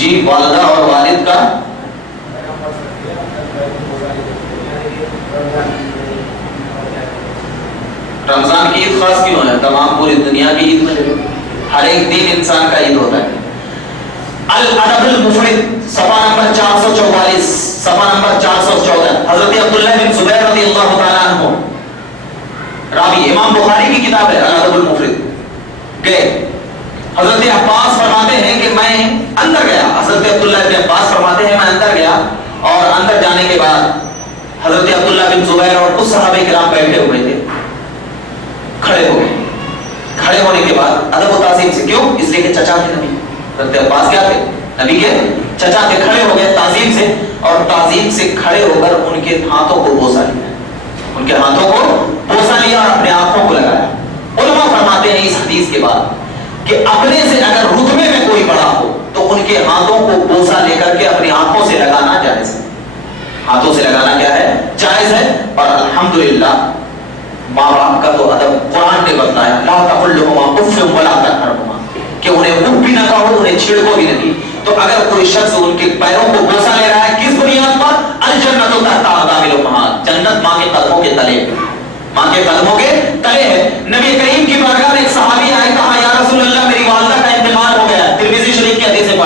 جی والدہ اور والد کا رمضان کی عید خاص کیوں ہے؟ تمام پوری دنیا کی عید میں ہر ایک دن انسان کا عید ہوتا ہے. الادب المفرد صفحہ نمبر 444 صفحہ نمبر 414 حضرت عبداللہ بن زبیر رضی اللہ تعالیٰ عنہ راوی امام بخاری کی کتاب ہے الادب المفرد گئے. حضرت عباس فرماتے ہیں کہ میں اندر گیا. حضرت عبداللہ بن عباس فرماتے ہیں میں اندر گیا اور اندر جانے کے بعد حضرت عبداللہ بن زبیر اور کچھ صحابہ کرام بیٹھے ہوئے تھے. کھڑے ہو گئے. کھڑے ہونے کے بعد ادب و تعظیم سے, کیوں؟ اس لیے کہ چچا تھے نبی. حضرت عباس کیا تھے؟ نبی کے چچا تھے. کھڑے ہو گئے تعظیم سے, اور تعظیم سے کھڑے ہو کر ان کے ہاتھوں کو بوسہ لیا. ان کے ہاتھوں کو بوسہ لیا اور اپنے آنکھوں کو لگایا. علماء فرماتے ہیں اس حدیث کے بعد کہ اپنے سے اگر رتبے میں کوئی بڑا ہو تو ان کے ہاتھوں کو بوسہ لے کر کے اپنی آنکھوں سے لگانا جائز ہے. ہاتھوں سے لگانا کیا ہے؟ جائز ہے. اور الحمدللہ ماں باپ کا تو ادب قرآن نے بتایا لا تقل لهما اف ولا تنهرهما, کہ انہیں اف بھی نہ کہو, انہیں چھڑکو بھی نہیں. تو اگر کوئی شخص ان کے پیروں کو بوسہ لے رہا ہے کس بنیاد پر؟ الجنت تحت اقدام الامہات, جنت ماں کے قدموں کے تلے, ماں کے قدموں کے تلے ہے. نبی کریم کی بارگاہ میں ایک صحابی آئے, کہا یا رسول اللہ میری والدہ کا انتقال ہو گیا. ترمذی شریف کی حدیث ہے,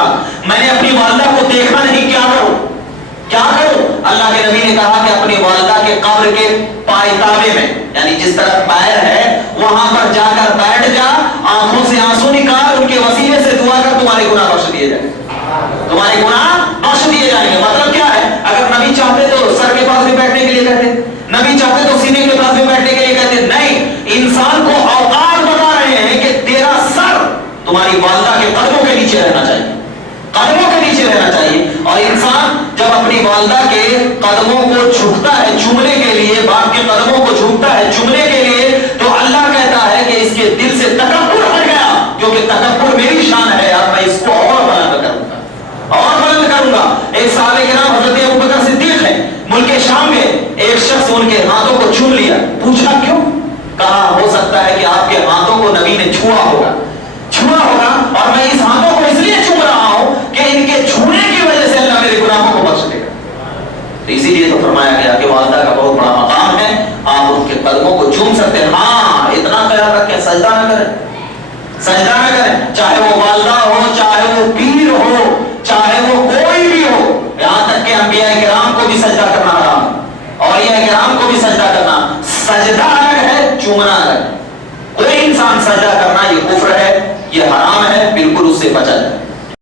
میں نے اپنی والدہ کو دیکھا نہیں, کیا کروں کیا کروں؟ اللہ کے نبی نے کہا کہ اپنی والدہ کے قبر کے پائتابے میں, یعنی جس طرف پیر ہے وہاں پر جا کر بیٹھ جا, آنکھوں سے آنسو نکال, ان کے وسیلے سے دعا کر, تمہارے گناہ بخش دیے جائیں, تمہارے گناہ بخش دیے جائیں گے. مطلب کیا ہے؟ اگر نبی چاہتے تو سر کے پاس بھی بیٹھنے کے لیے کہتے, نبی چاہتے تو سینے کے پاس بھی بیٹھنے کے لیے کہتے. نہیں, انسان کو اوقات بتا رہے ہیں کہ تیرا سر تمہاری والدہ کے قدموں کے نیچے رہنا چاہیے, قدموں کے نیچے رہنا چاہیے. اور انسان جب اپنی والدہ کے قدموں کو جھکتا ہے چومنے کے لیے, باپ کے قدموں کو جھکتا ہے چومنے کے لیے, تو اللہ کہتا ہے کہ اس کے دل سے تکبر ہٹ گیا, کیونکہ تکبر میری شان ہے یار, میں اس کو اور بلند کروں گا, اور بلند کروں گا. ایک صحابہ کے نام حضرت ابوبکر صدیق ہے, ملک شام میں ایک شخص ان کے ہاتھوں کو چوم لیا. پوچھا کیوں؟ کہا ہو سکتا ہے کہ آپ کے ہاتھوں کو نبی نے چھوا ہوگا, اور میں اس ہاتھوں کو اس لیے چوم رہا ہوں کہ ان کے چھونے کی وجہ سے اللہ میرے گناہوں کو بخش دے گا. تو اسی لیے تو فرمایا گیا کہ والدہ کا بہت بڑا مقام ہے, آپ ان کے قدموں کو چوم سکتے ہیں. ہاں اتنا خیال رکھیں سجدہ نہ کریں, سجدہ نہ کریں, چاہے وہ والدہ ہو, چاہے وہ پیر ہو, چاہے وہ کوئی بھی ہو. یہاں تک کہ انبیاء کرام کو بھی سجدہ کرنا حرام ہے, اولیاء کرام کو بھی سجدہ کرنا. سجدہ الگ ہے, چومنا الگ ہے. کوئی انسان سجدہ کرنا یہ کفر ہے, یہ حرام ہے, بالکل اس سے بچا جائے.